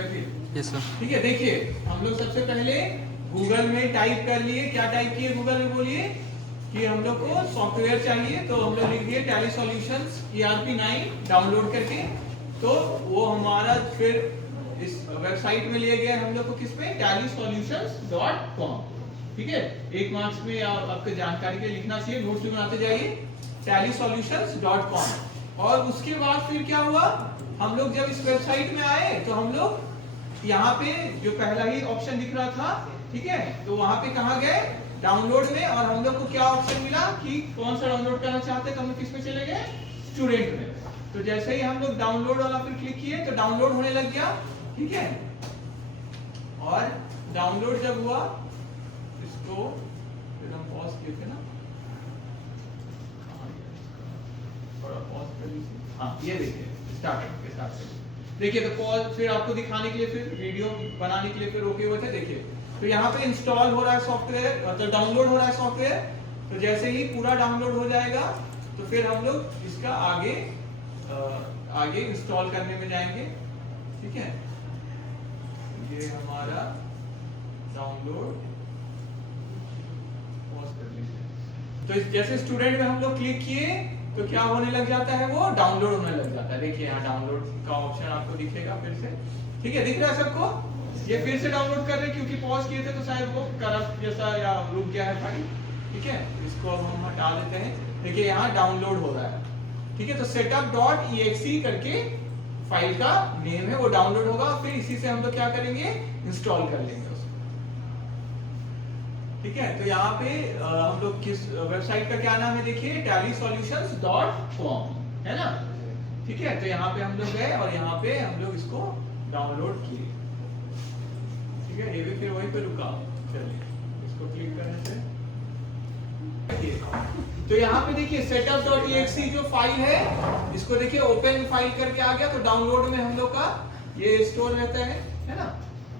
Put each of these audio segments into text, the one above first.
Yes sir. ठीक है, देखिए हम लोग सबसे पहले गूगल में टाइप कर लिए, क्या टाइप किए गूगल में, बोलिए कि हम लोग को सॉफ्टवेयर चाहिए, तो हम लोग लिख दिए टैली सॉल्यूशंस ERP9 डाउनलोड करके। तो वो हमारा फिर इस वेबसाइट में ले गया हम लोग को, किस पे, tallysolutions.com। ठीक है, 1 मार्क्स में आपके जानकारी के लिखना चाहिए, नोट्स भी बनाते जाइए, tallysolutions.com। और उसके बाद फिर क्या हुआ, हम लोग जब इस वेबसाइट में आए तो हम लोग यहाँ पे जो पहला ही ऑप्शन दिख रहा था, ठीक है, तो वहां पे कहाँ गए, डाउनलोड में, और हम लोग को क्या ऑप्शन मिला कि कौन सा डाउनलोड करना चाहते हैं, तो हम लोग किस में चले गए, स्टूडेंट में। तो जैसे ही हम लोग डाउनलोड वाला फिर क्लिक किए तो डाउनलोड होने लग गया। ठीक है, और डाउनलोड जब हुआ, इसको फिर हम पॉज किए थे ना, थोड़ा पॉज कर लीजिए। हाँ, ये देखिए स्टार्ट देखिए, तो पॉज फिर आपको दिखाने के लिए, फिर वीडियो बनाने के लिए फिर रोके हुए थे। देखिए, तो यहाँ पे इंस्टॉल हो रहा है सॉफ्टवेयर, मतलब डाउनलोड हो रहा है सॉफ्टवेयर। तो जैसे ही पूरा डाउनलोड हो जाएगा तो फिर हम लोग इसका आगे इंस्टॉल करने में जाएंगे। ठीक है, ये हमारा डाउनलोड, पॉज कर लीजिए। तो जैसे स्टूडेंट में हम लोग क्लिक किए तो क्या होने लग जाता है, वो डाउनलोड होने लग जाता है। देखिए यहाँ डाउनलोड का ऑप्शन आपको दिखेगा फिर से। ठीक है, दिख रहा है सबको, ये फिर से डाउनलोड कर रहे हैं क्योंकि पॉज किए थे तो शायद वो करप्ट जैसा या रुक गया है फाइल। ठीक है, इसको अब हम हटा लेते हैं। देखिए यहाँ डाउनलोड हो रहा है। ठीक है, तो setup.exe करके फाइल का नेम है, वो डाउनलोड होगा, फिर इसी से हम लोग क्या करेंगे, इंस्टॉल कर लेंगे उसको। ठीक है, तो यहाँ पे हम लोग किस वेबसाइट का क्या नाम है, देखिए tallysolutions.com है ना। ठीक है, तो यहाँ पे हम लोग गए और यहाँ पे हम लोग इसको डाउनलोड किए। ठीक है, ये भी फिर वहीं पे रुका। चलिए, इसको क्लिक करने से तो यहाँ पे देखिए setup.exe जो फाइल है, इसको देखिए ओपन फाइल करके आ गया। तो डाउनलोड में हम लोग का ये स्टोर रहता है ना।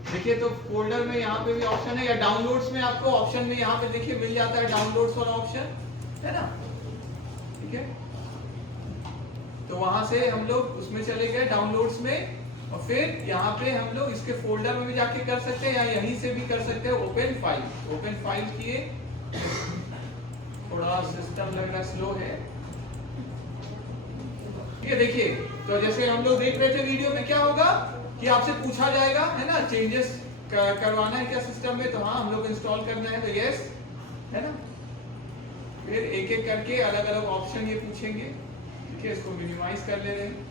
देखिए, तो फोल्डर में यहाँ पे भी ऑप्शन है, या डाउनलोड्स में आपको ऑप्शन में यहाँ पे देखिए मिल जाता है डाउनलोड्स वाला ऑप्शन, है ना। ठीक है, तो वहां से हम लोग उसमें चले गए डाउनलोड्स में, और फिर यहाँ पे हम लोग इसके फोल्डर में भी जाके कर सकते हैं, या यहीं से भी कर सकते हैं। ओपन फाइल किए, थोड़ा सिस्टम लग रहा स्लो है। ये देखिए, तो जैसे हम लोग देख रहे थे वीडियो में, क्या होगा कि आपसे पूछा जाएगा, है ना, चेंजेस करवाना है क्या सिस्टम में, तो हाँ हम लोग इंस्टॉल करना है, तो यस, है ना। फिर एक एक करके अलग अलग ऑप्शन ये पूछेंगे। ठीक है, इसको मिनिमाइज कर ले रहे हैं।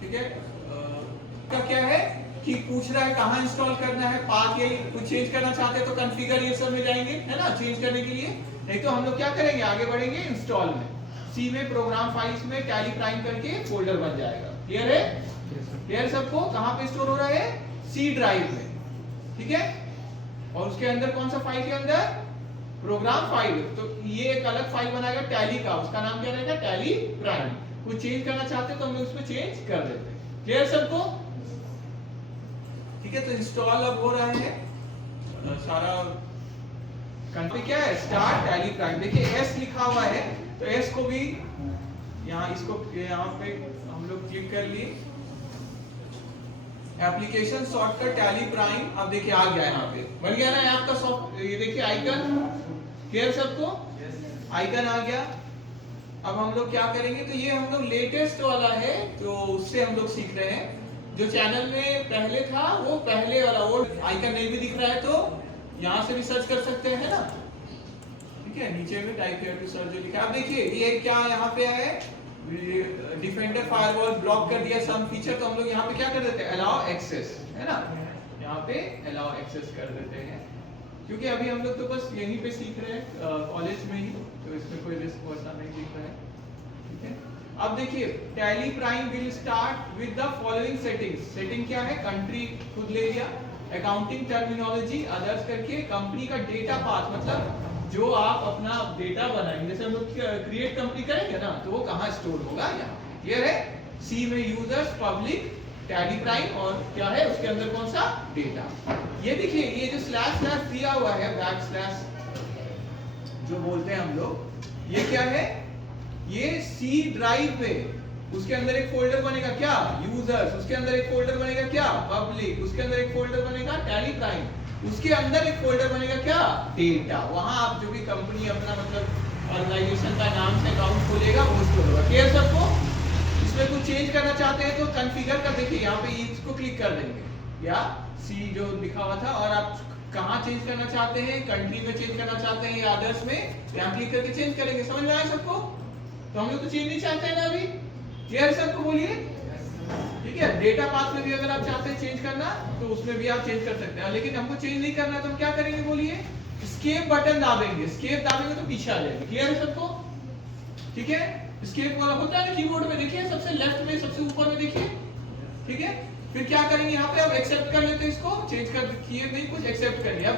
ठीक है, क्या है कि पूछ रहा है कहाँ इंस्टॉल करना है, पाथ या कुछ चेंज करना चाहते हैं तो कॉन्फ़िगर ये सब में जाएंगे, है ना, चेंज करने के लिए। नहीं तो हम लोग क्या करेंगे, आगे बढ़ेंगे इंस्टॉल में, सी में प्रोग्राम फाइल्स में टैली प्राइम करके फोल्डर बन जाएगा। क्लियर है, क्लियर सबको। कहाँ पे स्टोर हो रहा है, सी ड्राइव में। ठीक है, और उसके अंदर कौन सा फाइल के अंदर, प्रोग्राम फाइल। तो ये एक अलग फाइल बनाएगा टैली का, उसका नाम क्या रहेगा, टैली प्राइम। कुछ चेंज करना चाहते हैं तो हम लोग उसमें चेंज कर देते हैं। क्लियर सबको। ठीक है, तो इंस्टॉल अब हो रहा है सारा। कंट्री क्या है, स्टार्ट टैली प्राइम। देखिए एस लिखा हुआ है, तो एस को भी यहाँ, इसको यहाँ पे हम लोग क्लिक कर लिए, एप्लीकेशन शॉर्टकट टैली प्राइम। अब देखिए आ गया, यहाँ पे बन गया ना आपका सॉफ्ट, ये देखिए आइकन। क्लियर सबको, आइकन आ गया। अब हम लोग क्या करेंगे, तो ये हम लोग लेटेस्ट वाला है, तो उससे हम लोग सीख रहे हैं। जो चैनल में पहले था वो पहले वाला, ओल्ड आइकन नहीं भी दिख रहा है तो यहाँ से भी सर्च कर सकते हैं ना। ठीक है, नीचे में टाइप हियर टू सर्च जो लिखा है। अब देखिए ये क्या यहाँ पे है, डिफेंडर फायरवॉल ब्लॉक कर दिया सम फीचर, तो हम लोग यहाँ पे क्या कर देते हैं, अलाउ एक्सेस, है ना, यहाँ पे अलाउ एक्सेस कर देते हैं। क्योंकि अभी हम लोग तो बस यहीं पे सीख रहे हैं कॉलेज में ही, तो इसमें कोई रिस्क वैसा नहीं दिख रहा है। ठीक है, अब देखिए tally prime will start with the following settings. Setting क्या है, कंट्री खुद ले लिया, अकाउंटिंग टर्मिनोलॉजी अदर्स करके, कंपनी का डेटा पाथ, मतलब जो आप अपना डेटा बनाएंगे, जैसे हम लोग क्रिएट कंपनी करेंगे ना, तो वो कहाँ स्टोर होगा, यहाँ। क्लियर है, सी में यूजर्स, पब्लिक, टैली प्राइम, और क्या है उसके अंदर कौन सा, डेटा। ये देखिए ये जो स्लैश स्लैश दिया हुआ है, बैक स्लैश जो बोलते हैं हम लोग, ये क्या है, ये सी ड्राइव पे उसके अंदर एक फोल्डर बनेगा क्या, यूजर्स, उसके अंदर एक फोल्डर बनेगा क्या, पब्लिक, उसके अंदर एक फोल्डर बनेगा टैली प्राइम, उसके अंदर एक फोल्डर बनेगा क्या, डेटा। वहां आप जो भी कंपनी अपना मतलब ऑर्गेनाइजेशन का नाम से अकाउंट खोलेगा वो स्टोर होगा। क्लियर सबको? इसमें कुछ चेंज करना चाहते हैं तो कॉन्फ़िगर का देखिए यहाँ पे इसको क्लिक कर देंगे या सी जो लिखा हुआ था, और आप कहाँ चेंज करना चाहते हैं, कंट्री में चेंज करना चाहते हैं या अदर्स में, यहाँ क्लिक करके चेंज करेंगे। समझ में आया सबको? तो हम लोग तो चेंज नहीं चाहते हैं ना अभी। क्लियर सबको? बोलिए। ठीक है, डेटा पाथ में भी अगर आप चाहते हैं चेंज करना तो उसमें भी आप चेंज कर सकते हैं, लेकिन हमको चेंज नहीं करना है तो हम क्या करेंगे बोलिए, एस्केप बटन दाबेंगे। एस्केप दाबेंगे तो पीछे आ जाएंगे। क्लियर है सबको? ठीक है, एस्केप वाला होता है ना कीबोर्ड में, देखिए सबसे लेफ्ट में सबसे ऊपर में देखिए। ठीक है, फिर क्या करेंगे यहाँ पे, अब एक्सेप्ट कर लेते हैं इसको, चेंज कर किए नहीं कुछ, एक्सेप्ट कर लिया। अब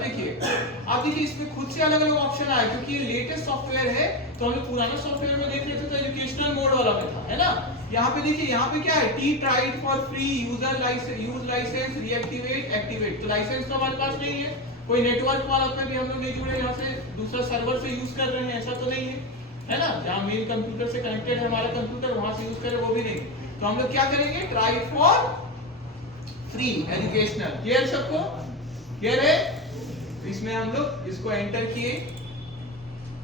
देखिए इसमें खुद से अलग अलग ऑप्शन आया, क्योंकि ये लेटेस्ट सॉफ्टवेयर है तो हम लोग पुराना सॉफ्टवेयर में देख लेते तो एजुकेशनल मोड वाला में था, है ना। यहाँ पे देखिए, यहाँ पे क्या है, T tried for free user licence, use licence, reactivate, activate. तो लाइसेंस तो हमारे पास नहीं है, कोई नेटवर्क वाला पे भी हम लोग नहीं जुड़े, यहाँ से दूसरा सर्वर से यूज कर रहे हैं, ऐसा तो नहीं है ना। जहाँ मेन कंप्यूटर से कनेक्टेड है हमारा कंप्यूटर, वहां से यूज करें वो भी नहीं। तो हम लोग क्या करेंगे, try for free educational. Clear सबको? क्लियर है? इसमें हम लोग इसको एंटर किए,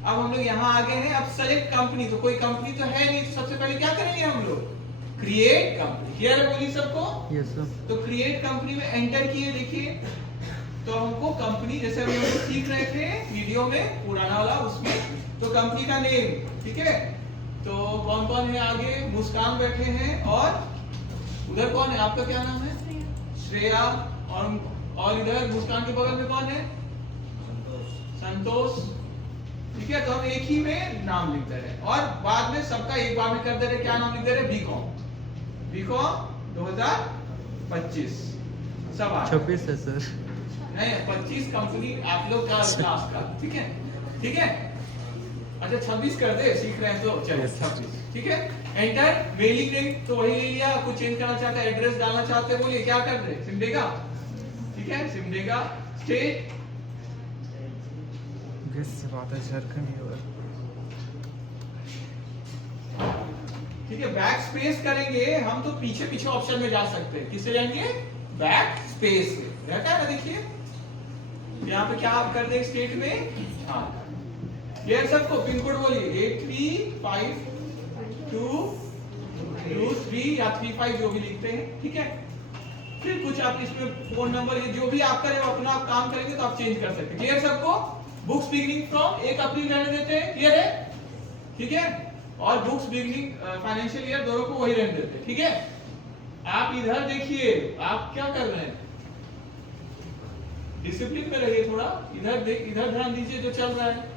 अब हम लोग यहाँ आ गए हैं। अब सेलेक्ट कंपनी, तो कोई कंपनी तो है नहीं, तो सबसे पहले क्या करेंगे हम लोग, क्रिएट कंपनी। क्लियर है? बोलिए सबको। Yes sir. तो क्रिएट कंपनी में एंटर किए, देखिए तो हमको कंपनी, जैसे अभी हम लोग सीख रहे थे वीडियो में पुराना वाला, उसमें तो कंपनी का नेम, ठीक है। तो कौन कौन है आगे, मुस्कान बैठे हैं, और उधर कौन है, आपका क्या नाम है, श्रेया, और इधर मुस्कान के बगल में कौन है, संतोष। ठीक है, तो हम एक ही में नाम लिखते रहे, और बाद में सबका एक बार में कर दे रहे, क्या नाम लिख दे रहे, बीकॉम 2025 सब आ 26 है सर, नहीं 25 कंपनी आप लोग का क्लास का, ठीक है। ठीक है, अच्छा 26 कर दे, सीख रहे हैं तो चलिए 26। ठीक है, एंटर। मेलिंग नेम तो वही ले लिया, कुछ चेंज करना चाहते हैं, एड्रेस डालना चाहते हैं, बोलिए क्या कर रहे, सिमडेगा। ठीक है, सिमडेगा। स्टेट बात है झारखंड। ठीक है, बैक स्पेस करेंगे हम, तो पीछे पीछे ऑप्शन में जा सकते हैं, किससे जाएंगे, बैक स्पेस से रहता है ना। देखिए यहाँ पे क्या आप कर दे, स्टेट में, हाँ ये सबको पिन कोड बोलिए 835223 या 35 जो भी लिखते हैं। ठीक है, फिर कुछ आप इसमें फोन नंबर, ये जो भी आप करें अपना आप काम करेंगे तो आप चेंज कर सकते हैं। क्लियर सबको? बुक्स बिगिनिंग फ्रॉम 1 अप्रैल रहने देते हैं। क्लियर है? ठीक है, और बुक्स बिगिनिंग फाइनेंशियल ईयर दोनों को वही रहने देते हैं। ठीक है, आप इधर देखिए, आप क्या कर रहे हैं, डिसिप्लिन में रहिए थोड़ा, इधर ध्यान दीजिए जो चल रहा है।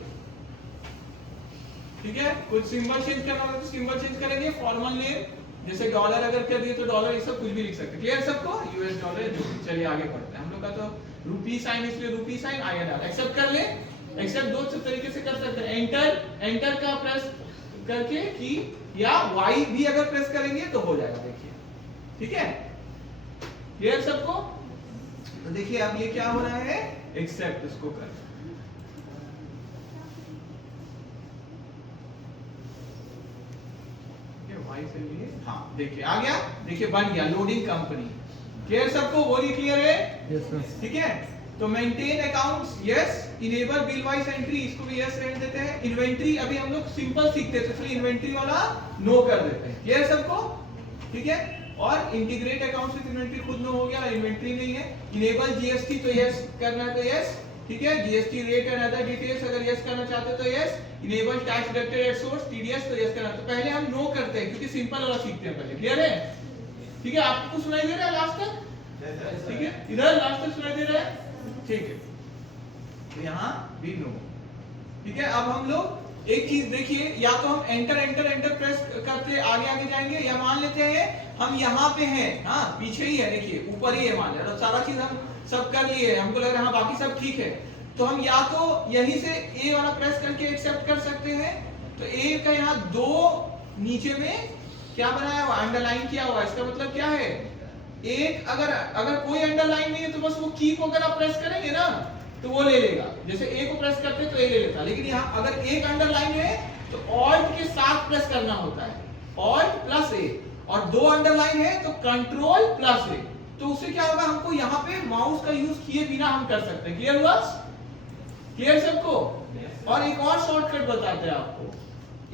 ठीक है, कुछ सिंबल चेंज करना होगा तो सिंबल चेंज करेंगे, फॉर्मल नेम जैसे डॉलर अगर कर दिए तो डॉलर, ये सब कुछ भी लिख सकते हैं। क्लियर सबको? यूएस डॉलर जो। चलिए आगे बढ़ते हैं, हम लोग का तो रुपी साइन, इसलिए रुपी साइन आईएनआर एक्सेप्ट कर ले। एक्सेप्ट दो तरीके से कर सकते हैं, एंटर का प्रेस करके की, या वाई भी अगर प्रेस करेंगे तो हो जाएगा। देखिए, ठीक है, क्लियर सबको? तो देखिए अब ये क्या हो रहा है, एक्सेप्ट इसको कर, से लिए, हाँ देखिए आ गया, देखिए बन गया, लोडिंग कंपनी। क्लियर सबको? बोलिए क्लियर है? Yes sir. ठीक है, तो maintain accounts yes, enable bill wise entry, इसको भी यस रहने देते हैं। इन्वेंट्री अभी हम लोग सिंपल सीखते थे, इसलिए इन्वेंट्री वाला नो कर देते हैं। क्लियर सबको? ठीक है, और इंटीग्रेट अकाउंट्स विद इन्वेंट्री खुद नो हो गया, इन्वेंट्री नहीं है। इनेबल जीएसटी तो यस करना है तो यस, ठीक है। GST rate and other details अगर यस करना चाहते हो तो yes. Enable tax deducted at source TDS तो यस करना। तो पहले हम नो करते हैं क्योंकि सिंपल वाला सीखते हैं पहले। क्लियर है? ठीक है, आपको सुनाई दे रहा है लास्ट तक? ठीक है, इधर लास्ट तक सुनाई दे रहा है? ठीक है, तो यहाँ भी नो। ठीक है, अब हम लोग एक चीज देखिए, या तो हम एंटर एंटर एंटर प्रेस करते आगे आगे जाएंगे, या मान लेते हैं हम यहाँ पे हैं, हाँ पीछे ही है, देखिए ऊपर ही है, मान लिया तो सारा चीज हम सब कर लिए, हमको लग रहा है हाँ बाकी सब ठीक है। तो हम या तो यहीं से ए वाला प्रेस करके एक्सेप्ट कर सकते हैं। तो ए का यहाँ दो नीचे में क्या बनाया हुआ, अंडरलाइन किया हुआ, इसका मतलब क्या है, एक अगर कोई अंडरलाइन नहीं है तो बस वो की को अगर आप प्रेस करेंगे ना तो वो ले लेगा, जैसे ए को प्रेस करते तो ए ले लेता, लेकिन यहाँ अगर एक अंडरलाइन है तो ऑल्ट के साथ प्रेस करना होता है, ऑल्ट प्लस ए, और दो अंडरलाइन है तो कंट्रोल प्लस ए। तो उससे क्या होगा, हमको यहाँ पे माउस का यूज किए बिना हम कर सकते हैं। क्लियर हुआ? क्लियर सबको? और एक और शॉर्टकट बताते हैं आपको,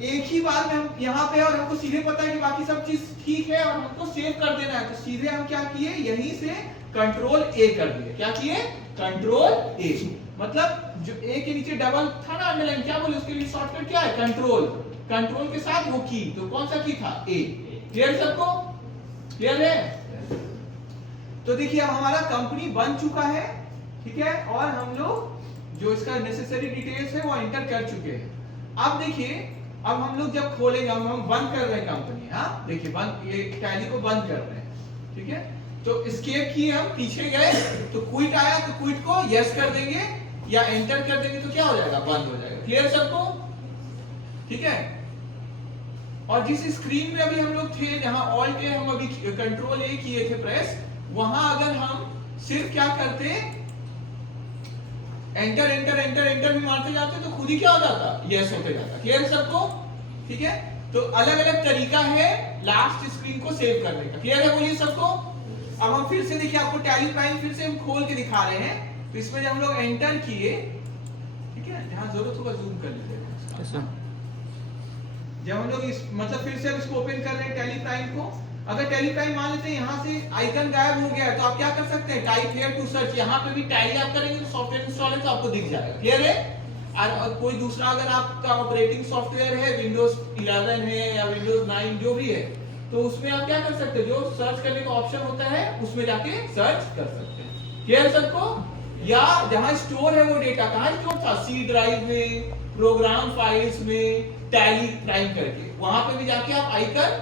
एक ही बार में हम यहाँ पे, और हमको सीधे पता है कि बाकी सब चीज ठीक है और हमको सेव कर देना है, तो सीधे हम क्या किए, यहीं से कंट्रोल ए कर दिए। क्या किए? कंट्रोल ए। मतलब जो ए के नीचे डबल था ना अंडरलाइन, क्या बोले उसके लिए शॉर्टकट क्या है? कंट्रोल। कंट्रोल के साथ वो की, तो कौन सा की था? ए। क्लियर सबको? क्लियर है? तो देखिए अब हमारा कंपनी बन चुका है, ठीक है, और हम लोग जो इसका नेसेसरी डिटेल्स है वो एंटर कर चुके हैं। अब देखिए, अब हम लोग जब खोलेंगे, हम बंद कर रहे हैं कंपनी, हाँ देखिए बंद, ये टैली को बंद कर रहे हैं, ठीक है। तो एस्केप किए, हम पीछे गए तो क्विट आया, तो क्विट को यस कर देंगे या एंटर कर देंगे तो क्या हो जाएगा? बंद हो जाएगा। क्लियर सबको? ठीक है। और जिस स्क्रीन में अभी हम लोग थे, जहां ऑल्ट के हम अभी कंट्रोल ए किए थे प्रेस, वहां अगर हम सिर्फ क्या करते, एंटर एंटर एंटर एंटर भी मारते जाते तो खुद ही क्या हो जाता? यस होते जाता। क्लियर सबको? ठीक है। तो अलग अलग तरीका है लास्ट स्क्रीन को सेव करने का। क्लियर है? बोलिए सबको। अब हम फिर से देखिए, आपको टैली प्राइम फिर से हम खोल के दिखा रहे हैं। तो इसमें जब हम लोग एंटर किए, ठीक है, जहां जरूरत होगा जूम कर लेते हैं। जब हम लोग इस मतलब फिर से अब इसको ओपन कर रहे हैं टैली प्राइम को, अगर टैली प्राइम मान लेते हैं यहाँ से आइकन गायब हो गया है, तो आप क्या कर सकते हैं? टाइप हियर टू सर्च, यहाँ पे भी टैली आप करेंगे तो सॉफ्टवेयर इंस्टॉल है तो आपको दिख जाएगा। क्लियर है? और कोई दूसरा अगर आपका ऑपरेटिंग सॉफ्टवेयर है, विंडोज 11 है या विंडोज 9 जो भी है, तो उसमें आप क्या कर सकते हैं? जो सर्च करने का ऑप्शन होता है उसमें जाके सर्च कर सकते हैं। क्लियर सबको? या जहां स्टोर है वो डेटा कहां स्टोर था? सी ड्राइव में, प्रोग्राम फाइल्स में, टैली प्राइम करके, वहां पे भी जाके आप आइकन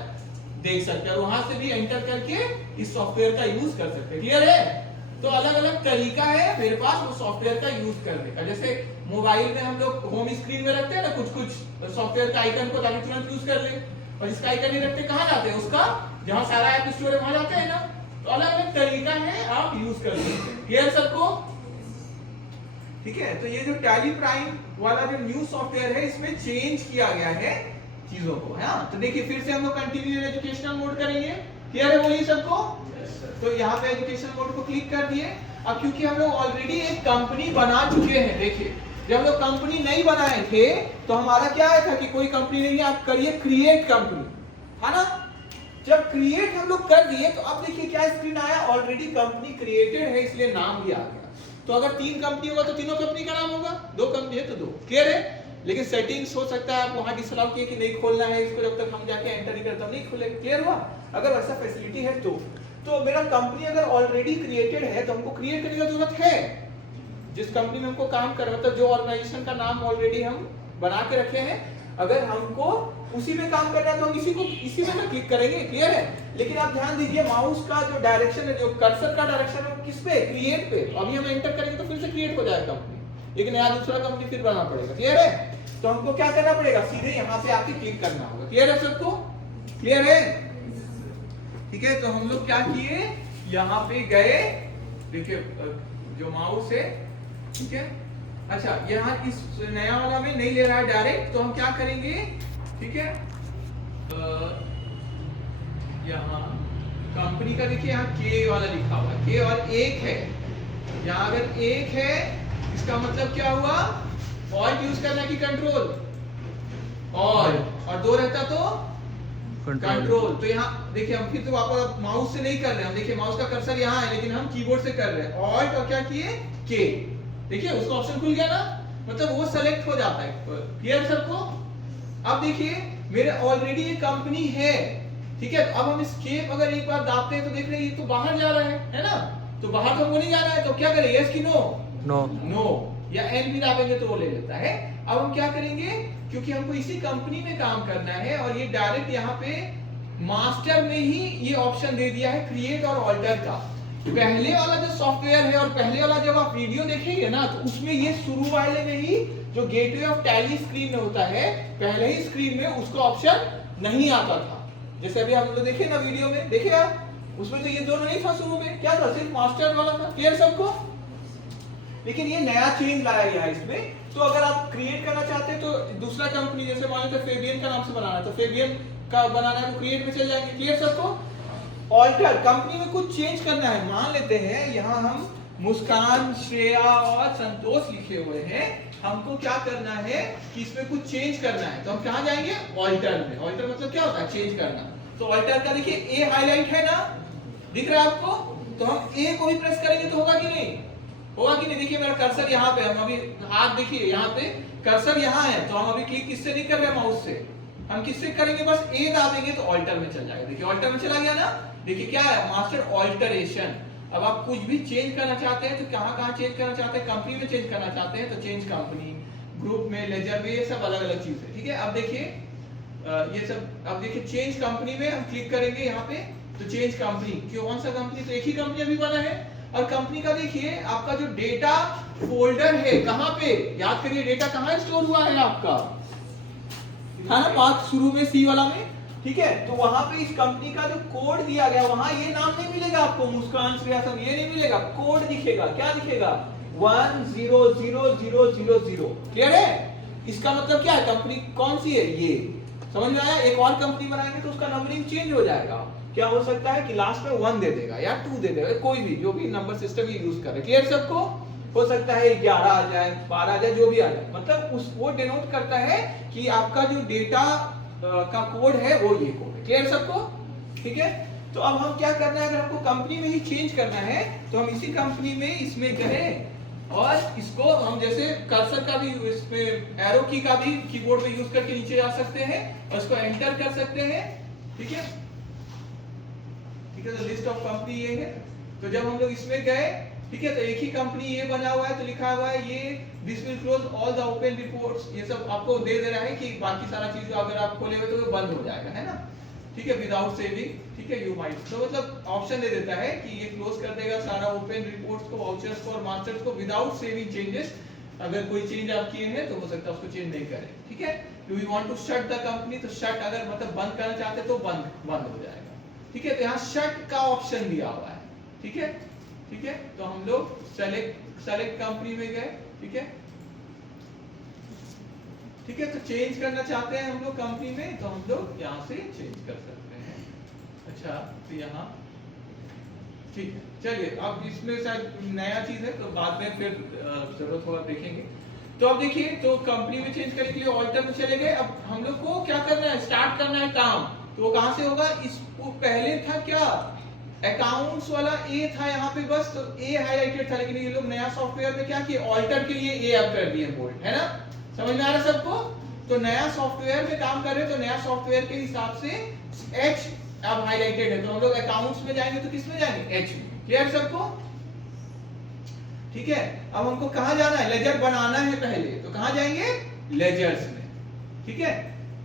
देख सकते हैं और वहां से भी एंटर करके इस सॉफ्टवेयर का यूज कर सकते हैं। क्लियर है? तो अलग अलग तरीका है मेरे पास वो सॉफ्टवेयर का यूज करने का। जैसे मोबाइल में हम लोग होम स्क्रीन में रखते हैं ना कुछ सॉफ्टवेयर का आइकन को, ताकि तुरंत यूज कर ले, और जिसका आइकन नहीं रखते कहां जाते हैं? उसका जहां सारा ऐप स्टोर है वहां जाते हैं ना। तो अलग अलग तरीका है, आप यूज कर सकते हैं। क्लियर सबको? ठीक है। तो ये जो टैली प्राइम वाला जो न्यू सॉफ्टवेयर है, इसमें चेंज किया गया है चीजों को, है। तो देखिए फिर से हम लोग कंटिन्यू एजुकेशनल मोड करेंगे। क्लियर है? बोलिए सबको। तो यहाँ पे एजुकेशनल मोड को क्लिक कर दिए। अब क्योंकि हम लोग ऑलरेडी एक कंपनी बना चुके हैं, देखिए जब हम लोग कंपनी नहीं बनाए थे तो हमारा क्या आया था कि कोई कंपनी नहीं है, आप करिए क्रिएट कंपनी, है ना। जब क्रिएट हम लोग कर दिए तो अब देखिए क्या स्क्रीन आया, ऑलरेडी कंपनी क्रिएटेड है इसलिए नाम भी आ गया। तो अगर 3 कंपनी होगा तो तीनों कंपनी का नाम होगा, 2 कंपनी है तो 2। क्लियर है? लेकिन सेटिंग्स हो सकता है आप वहां डिसअलाउ किए कि नहीं खोलना है इसको, जब तक हम जाके एंटर नहीं करते नहीं खुलेगा। क्लियर हुआ? अगर वैसा फैसिलिटी है तो मेरा कंपनी अगर ऑलरेडी क्रिएटेड है तो हमको क्रिएट करने की जरूरत है। जिस कंपनी में हमको काम कर रहा था, जो ऑर्गेनाइजेशन का नाम ऑलरेडी हम बना के रखे हैं, अगर हमको उसी में काम करना है तो हम इसी में क्लिक करेंगे। क्लियर है? लेकिन आप ध्यान दीजिए, माउस का जो डायरेक्शन है, जो कर्सर का डायरेक्शन है, किस पे? क्रिएट पे। अभी हम एंटर करेंगे तो फिर से क्रिएट हो जाएगा कंपनी, लेकिन यहाँ दूसरा कंपनी फिर बनाना पड़ेगा। क्लियर है? तो हमको क्या करना पड़ेगा? सीधे यहाँ पे आके क्लिक करना होगा। क्लियर है सबको? क्लियर है? ठीक है। तो हम लोग क्या किए, यहाँ पे गए, देखिए जो माउस है, ठीक है। अच्छा, यहाँ इस नया वाला में नहीं ले रहा है डायरेक्ट, तो हम क्या करेंगे, ठीक है, यहाँ कंपनी का देखिए यहाँ के वाला लिखा हुआ है, के और 1 है। यहाँ अगर 1 है इसका मतलब क्या हुआ? ऑल्ट यूज करना कि कंट्रोल? ऑल्ट। और 2 रहता तो कंट्रोल। तो यहाँ देखिए हम फिर तो वापस माउस से नहीं कर रहे हैं, हम देखिए माउस का कर्सर यहाँ है लेकिन हम कीबोर्ड से कर रहे हैं। ऑल्ट और क्या किए? के। देखिए उसका ऑप्शन खुल गया ना, मतलब वो सेलेक्ट हो जाता है। क्लियर सबको? अब देखिए मेरे ऑलरेडी ये कंपनी है, ठीक है। अब हम एस्केप अगर एक बार दाबते हैं तो देख रहे हैं ये तो बाहर जा रहा है ना। तो बाहर तो हमको नहीं जाना है, तो क्या करें? यस कि नो? नो। नो। या एन भी दाबेंगे तो वो ले लेता है। अब हम क्या करेंगे, क्योंकि हमको इसी कंपनी में काम करना है और ये डायरेक्ट यहाँ पे मास्टर में ही ये ऑप्शन दे दिया है क्रिएट और ऑल्टर का। पहले वाला जो सॉफ्टवेयर है और पहले वाला जब आप वीडियो देखेंगे ना, तो उसमें ये शुरू वाले में ही जो गेटवे ऑफ टैली स्क्रीन में होता है, पहले ही स्क्रीन में उसका ऑप्शन नहीं आता था। जैसे अभी हम लोग देखे ना वीडियो में, देखे आप, उसमें तो ये दोनों नहीं था शुरू में, क्या था? सिर्फ मास्टर वाला था। क्लियर सबको? लेकिन ये नया चेंज लाया गया है इसमें। तो अगर आप क्रिएट करना चाहते हैं तो दूसरा कंपनी जैसे मान लो फेबियन का नाम से बनाना है तो फेबियन का बनाना है तो क्रिएट में चल जाएंगे। क्लियर सबको? ऑल्टर कंपनी में कुछ चेंज करना है, मान लेते हैं यहाँ हम मुस्कान, श्रेया और संतोष लिखे हुए हैं, हमको क्या करना है कि इसमें कुछ चेंज करना है तो हम कहाँ जाएंगे? ऑल्टर में। ऑल्टर मतलब क्या होता है? चेंज करना। तो ऑल्टर का देखिए ए हाईलाइट है ना, दिख रहा है आपको? तो हम ए को ही प्रेस करेंगे तो होगा कि नहीं? होगा कि नहीं? देखिए मेरा कर्सर यहाँ पे, हम अभी हाथ देखिए यहाँ पे कर्सर यहाँ है तो हम अभी क्लिक किससे नहीं कर रहे माउस से, हम किससे करेंगे? बस ए दाबेंगे तो ऑल्टर में चल जाएगा। देखिए ऑल्टर में चला गया ना। देखिए क्या है? Master alteration. अब आप कुछ भी चेंज करना चाहते हैं तो कहाँ चेंज करना चाहते हैं? कंपनी में चेंज करना चाहते हैं तो चेंज कंपनी, ग्रुप में, लेजर में, ये सब अलग अलग चीज है। ठीक है, अब देखिए ये सब, अब देखिए चेंज कंपनी में हम क्लिक करेंगे यहाँ पे तो चेंज कंपनी, क्यों कौन सा कंपनी? तो एक ही कंपनी अभी बना है। और कंपनी का देखिए आपका जो डेटा फोल्डर है कहाँ पे, याद करिए डेटा कहाँ स्टोर हुआ है आपका, था ना पाथ शुरू में सी वाला में। ठीक है, तो वहां पे इस कंपनी का जो कोड दिया गया वहां ये नाम नहीं मिलेगा आपको, मुस्कान, श्रेया, ये नहीं मिलेगा, कोड दिखेगा। क्या दिखेगा? 100000। क्लियर है? इसका मतलब क्या है? कंपनी कौन सी है ये, समझ में आया? एक और कंपनी बनाएंगे तो उसका नंबरिंग चेंज हो जाएगा। क्या हो सकता है कि लास्ट में 1 दे देगा या 2 दे देगा, कोई भी जो भी नंबर सिस्टम ये यूज कर रहे। क्लियर सबको? हो सकता है 11 आ जाए, 12 आ जाए, जो भी आ जाए, मतलब उस वो डिनोट करता है कि आपका जो डेटा का कोड है वो ये कोड है। क्लियर सबको? ठीक है, तो अब हम क्या करना है, अगर हमको कंपनी में ही चेंज करना है तो हम इसी कंपनी में इसमें गए और इसको हम जैसे कर्सर का भी इसमें एरो की का भी कीबोर्ड में यूज करके नीचे जा सकते हैं और इसको एंटर कर सकते हैं। ठीक है, ठीक है, तो लिस्ट ऑफ कंपनी ये है। तो जब हम लोग इसमें गए, ठीक है, तो एक ही कंपनी ये बना हुआ है तो लिखा हुआ है ये this will close all the open reports, ये सब आपको दे रहा है कि बाकी सारा चीज अगर आप खोले हुए तो वो बंद हो जाएगा, है ना। ठीक है, विदाउट सेविंग, ठीक है, यू माइट, तो मतलब ऑप्शन दे देता है कि ये क्लोज कर देगा सारा ओपन रिपोर्ट्स को, वाउचर्स को और मास्टर्स को विदाउट सेविंग चेंजेस। अगर कोई चेंज आप किए हैं तो हो सकता है उसको चेंज नहीं करें। ठीक है, do you want to shut the company, तो शट अगर मतलब बंद करना चाहते तो बंद हो जाएगा। ठीक है, तो यहाँ शट का ऑप्शन दिया हुआ है। ठीक है, ठीक है, तो हम लोग सेलेक्ट कंपनी में गए। ठीक है, ठीक है, तो चेंज करना चाहते हैं हम लोग कंपनी में तो हम लोग यहाँ से चेंज कर सकते हैं। अच्छा, तो यहाँ ठीक है, चलिए अब इसमें शायद नया चीज है तो बाद में फिर जरूरत होगा देखेंगे। तो अब देखिए, तो कंपनी में चेंज करने के लिए ऑल्टर में चले गए। अब हम लोग को क्या करना है? स्टार्ट करना है काम। तो वो कहाँ से होगा? इसको पहले था क्या, अकाउंट्स वाला ए था यहाँ पे, बस तो ए हाईलाइटेड था, लेकिन ये लोग नया सॉफ्टवेयर में क्या किए, ऑल्टर के लिए ए अब कर दिए बोल्ड, है ना। समझ में आ रहा सबको? तो नया सॉफ्टवेयर में काम कर रहे हैं तो नया सॉफ्टवेयर के हिसाब से एच अब हाईलाइटेड है, तो हम लोग अकाउंट्स में जाएंगे तो किस में जाएंगे? एच में। क्लियर सबको? ठीक है, अब हमको कहां जाना है? लेजर बनाना है पहले, तो कहां जाएंगे? लेजर्स में। ठीक है,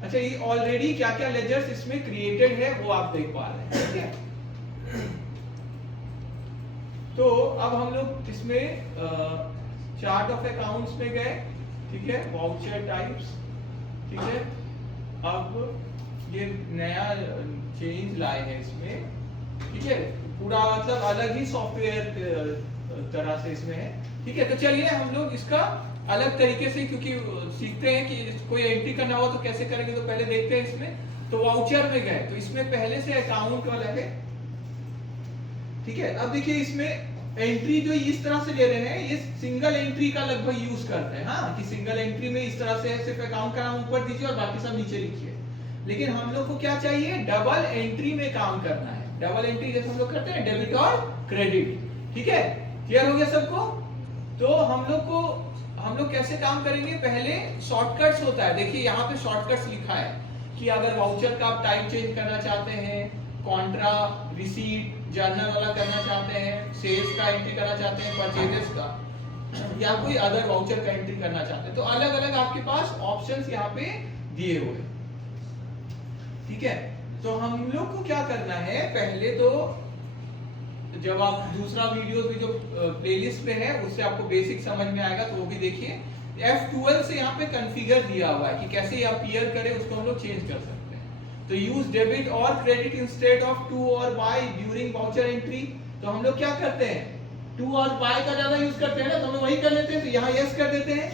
अच्छा, ये ऑलरेडी क्या क्या लेजर्स इसमें क्रिएटेड है वो आप देख पा रहे हैं। ठीक है, तो अब हम लोग इसमें चार्ट ऑफ अकाउंट्स में गए। ठीक है, वाउचर टाइप्स। ठीक है, अब ये नया चेंज लाए हैं इसमें। ठीक है, पूरा मतलब अलग ही सॉफ्टवेयर तरह से इसमें है। ठीक है, तो चलिए हम लोग इसका अलग तरीके से, क्योंकि सीखते हैं कि कोई एंट्री करना हो तो कैसे करेंगे, तो पहले देखते हैं इसमें। तो वाउचर में गए तो इसमें पहले से अकाउंट वाला है। ठीक है, अब देखिए इसमें एंट्री जो इस तरह से ले रहे हैं, ये सिंगल एंट्री का लगभग यूज करते हैं। हाँ, कि सिंगल एंट्री में इस तरह से सिर्फ अकाउंट का नाम ऊपर दीजिए और बाकी सब नीचे लिखिए। लेकिन हम लोग को क्या चाहिए? डबल एंट्री में काम करना है। डबल एंट्री जैसे हम लोग करते हैं डेबिट और क्रेडिट। ठीक है, क्लियर हो गया सबको? तो हम लोग कैसे काम करेंगे? पहले शॉर्टकट्स होता है, देखिए यहाँ पे शॉर्टकट्स लिखा है कि अगर वाउचर का आप टाइप चेंज करना चाहते हैं, कॉन्ट्रा, रिसीट, जर्नल वाला करना चाहते हैं, सेल्स का एंट्री करना चाहते हैं, परचेजेस का, या कोई अदर वाउचर का एंट्री करना चाहते हैं, तो अलग अलग आपके पास ऑप्शंस यहाँ पे दिए हुए। ठीक है, तो हम लोग को क्या करना है? पहले तो जब आप दूसरा वीडियोस भी जो प्लेलिस्ट पे है उससे आपको बेसिक समझ में आएगा, तो वो भी देखिए। F12 से यहाँ पे कॉन्फ़िगर दिया हुआ है कि कैसे अपीयर करे, उसको हम लोग चेंज कर सकते हैं। तो यूज डेबिट और क्रेडिट इंस्टेड ऑफ टू और बाय ड्यूरिंग वाउचर एंट्री। तो हम लोग क्या करते हैं? टू और बाय का ज्यादा यूज करते हैं ना, तो हम वही कर लेते हैं, तो यहाँ यस कर देते हैं।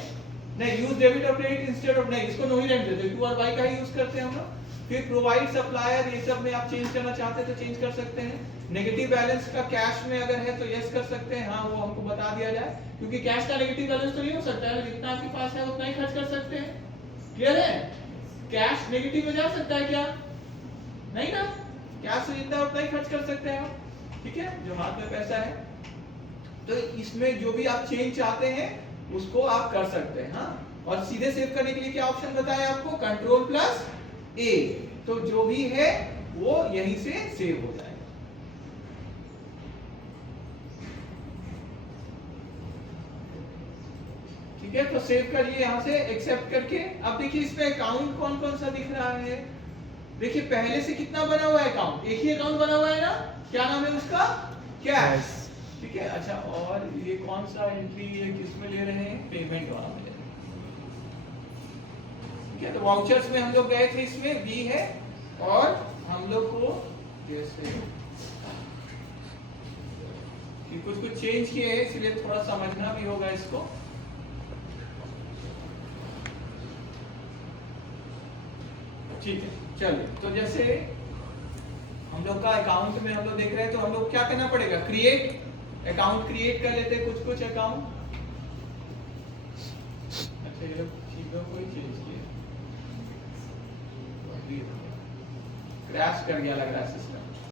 नहीं, यूज डेबिट और क्रेडिट इंस्टेड ऑफ, नहीं इसको नो ही रहने देते, टू और बाय का ही यूज करते हैं हम लोग। फिर प्रोवाइड सप्लायर, ये सब में आप चेंज करना चाहते हैं तो चेंज कर सकते हैं। नेगेटिव बैलेंस का कैश में अगर है तो यस कर सकते हैं, हाँ वो हमको बता दिया जाए, क्योंकि कैश का नेगेटिव बैलेंस तो नहीं हो सकता है, जितना आपके पास है उतना ही खर्च कर सकते हैं। क्लियर है? कैश नेगेटिव में जा सकता है क्या? नहीं ना, कैश से जितना उतना ही खर्च कर सकते हैं आप, ठीक है, जो हाथ में पैसा है। तो इसमें जो भी आप चेंज चाहते हैं उसको आप कर सकते हैं। हाँ, और सीधे सेव करने के लिए क्या ऑप्शन बताया आपको? कंट्रोल प्लस ए, तो जो भी है वो यहीं से सेव हो जाएगा। ठीक है, तो सेव करिए यहां से एक्सेप्ट करके। अब देखिए इसमें अकाउंट कौन कौन सा दिख रहा है। देखिए पहले से कितना बना हुआ है अकाउंट, एक ही अकाउंट बना हुआ है ना, क्या नाम है उसका? कैश। ठीक है, अच्छा और ये कौन सा एंट्री है, किसमें ले रहे हैं? पेमेंट वाला में ले रहे हैं। ठीक है, तो वाउचर्स में हम लोग गए थे, इसमें बी है, और हम लोग को जैसे कि कुछ चेंज किए हैं, इसलिए थोड़ा समझना भी होगा इसको। ठीक है, चलिए, तो जैसे हम लोग का अकाउंट में हम लोग देख रहे हैं, तो हम लोग क्या करना पड़ेगा? क्रिएट अकाउंट क्रिएट कर लेते हैं कुछ अकाउंट। अच्छा ये लोग चीजों को ही चेंज किया, क्रैश कर गया लग रहा है सिस्टम।